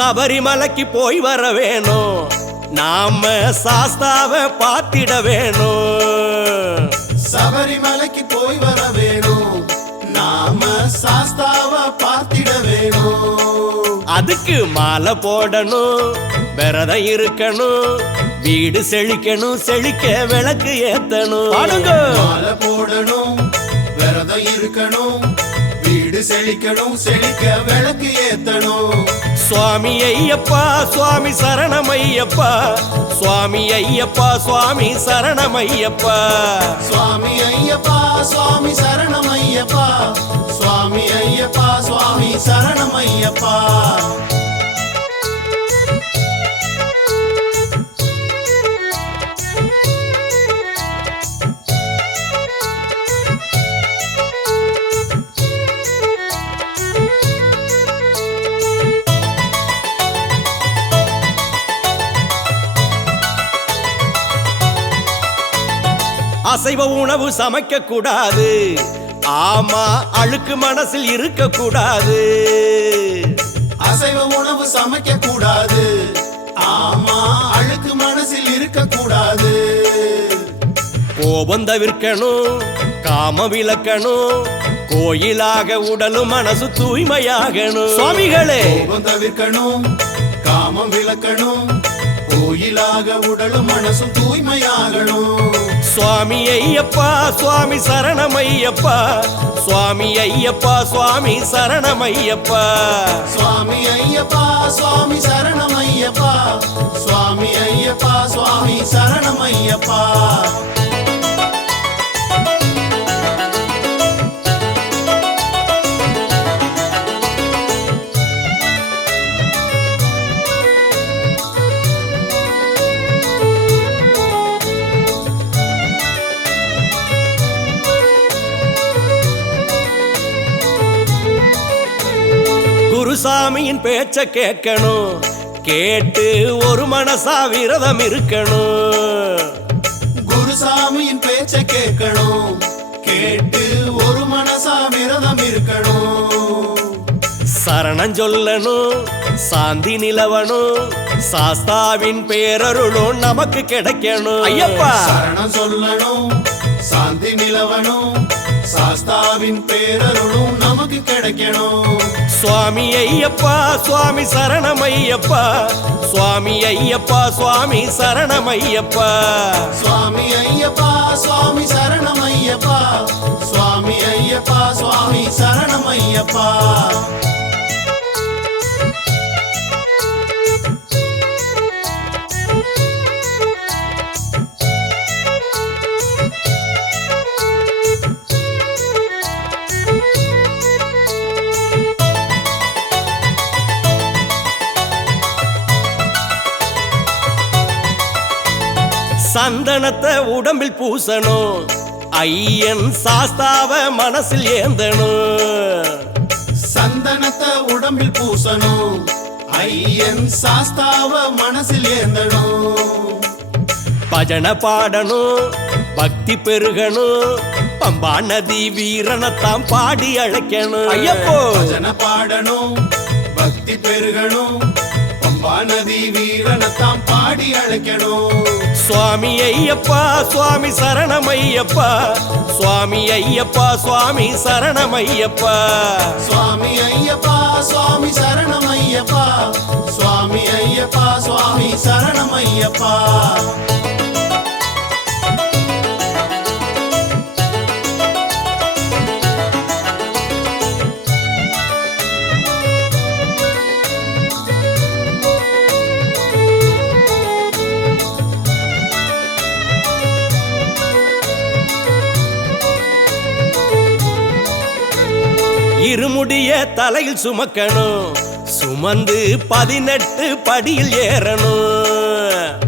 சபரிமலைக்கு போய் வர வேணும், நாம சாஸ்தாவை பார்த்திட வேணும். சபரிமலைக்கு போய் வர வேணும், நாம சாஸ்தாவை பார்த்திட வேணும். அதுக்கு மாலை போடணும், விரதம் இருக்கணும், வீடு செழிக்கணும், செழிக்க விளக்கு ஏத்தணும். மாலை போடணும், விரதம் இருக்கணும், வீடு செழிக்கணும், செழிக்க விளக்கு ஏத்தணும். சுவாமி ஐயப்பா சுவாமி சரணமையப்பா, சுவாமி ஐயப்பா சுவாமி சரணமையப்பா, சுவாமி ஐயப்பா சுவாமி சரணமையப்பா, சுவாமி ஐயப்பா சுவாமி சரணமையப்பா. அசைவ உணவு சமைக்க கூடாது, ஆமா அழுக்கு மனசில் இருக்க கூடாது. அசைவ உணவு சமைக்க கூடாது, ஆமா அழுக்கு மனசில் இருக்க கூடாது. கோபம் தவிர்க்கணும், காம விளக்கணும், கோயிலாக உடலும் மனசு தூய்மையாகணும். சுவாமிகளே கோபம் தவிர்க்கணும், காமம் விளக்கணும், கோயிலாக உடலும் மனசும் தூய்மையாகணும். சுவாமி ஐயப்பா சுவாமி சரணமையப்பா, சுவாமி ஐயப்பா சுவாமி சரணமையப்பா, சுவாமி ஐயப்பா சுவாமி சரணமையப்பா, சுவாமி ஐயப்பா சுவாமி சரணமையப்பா. குருசாமியின் பேச்ச கேட்கணும், கேட்டு ஒரு மனசா விரதம் இருக்கணும். குருசாமியின் பேச்ச கேட்கணும், கேட்டு ஒரு மனசா விரதம் இருக்கணும். சரணம் சொல்லணும், சாந்தி நிலவணும், சாஸ்தாவின் பேரருளும் நமக்கு கிடைக்கணும். ஐயப்பா சரணம் சொல்லணும், சாந்தி நிலவணும், சாஸ்தாவின் பேரருளும் நமக்கு கிடைக்கணும். சுவாமி ஐயப்பா சுவாமி சரணமையப்பா, சுவாமி ஐயப்பா சுவாமி சரணமையப்பா, சுவாமி ஐயப்பா சுவாமி சரணமையப்பா, சுவாமி ஐயப்பா சுவாமி சரணமையப்பா. சந்தனத்தை உடம்பில் பூசணும், ஐயன் சாஸ்தாவ மனசில் ஏந்தணும். சந்தனத்தை உடம்பில் பூசணும், ஐயன் சாஸ்தாவ மனசில் ஏந்தணும். பஜனை பாடணும், பக்தி பெருகணும், பம்பா நதி வீரனத்தாம் பாடி அழைக்கணும். ஐயப்போ பஜனை பாடணும், பக்தி பெருகணும், பம்பா நதி வீரனத்தாம் பாடி அழைக்கணும். சுவாமி ஐயப்பா சுவாமி சரணமையப்பா, சுவாமி ஐயப்பா சுவாமி சரணமையப்பா, சுவாமி ஐயப்பா சுவாமி சரணமையப்பா, சுவாமி ஐயப்பா சுவாமி சரணமையப்பா. இருமுடிய தலையில் சுமக்கணும், சுமந்து 18 படியில் ஏறணும்.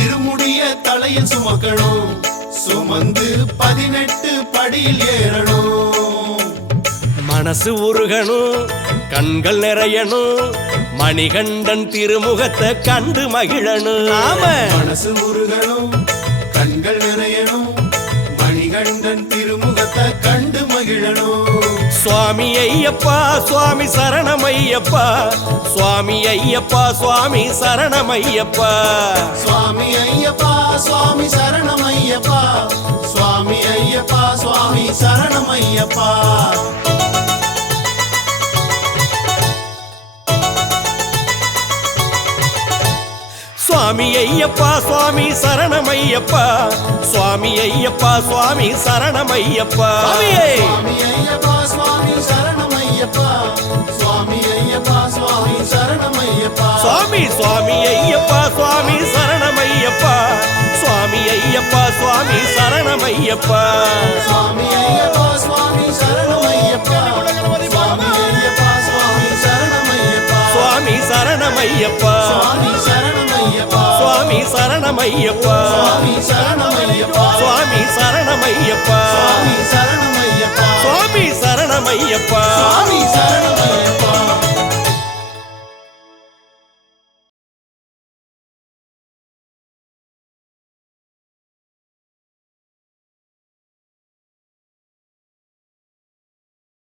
இருமுடிய தலையில் சுமக்கணும், சுமந்து 18 படியில் ஏறணும். மனசு உருகணும், கண்கள் நிறையணும், மணிகண்டன் திருமுகத்தை கண்டு மகிழணும். நாம மனசு உருகணும், கண்கள் நிறையணும், மணிகண்டன் திருமுகத்தை கண்டு மகிழணும். சுவாமி ஐயப்பா சுவாமி சரணமையப்பா சுவாமி ஐயப்பா சுவாமி சரணமையப்பா சுவாமி ஐயப்பா சுவாமி சரணமையப்பா சுவாமி ஐயப்பா சுவாமி சரணமையப்பா சுவாமி ஐயப்பா சுவாமி சரணமையப்பா சுவாமி ஐயப்பா சுவாமி சரணமையப்பா சுவாமி ஐயப்பா சுவாமி சரணமையப்பா சுவாமி ஐயப்பா சுவாமி சரணமையப்பா சுவாமி சுவாமி ஐயப்பா சுவாமி சரணமையப்பா சுவாமி ஐயப்பா சுவாமி சரணமையப்பா சுவாமி ஐயப்பா சுவாமி சரணமையப்பா சுவாமி ஐயப்பா சுவாமி சரணமையப்பா சுவாமி சரணமையப்பா சுவாமி சரணமையப்பா சுவாமி சரணமையப்பா சுவாமி சரணமையப்பா சுவாமி சரணமையப்பா சுவாமி சரணமையப்பா சுவாமி சரணமையப்பா சுவாமி சரணமையப்பா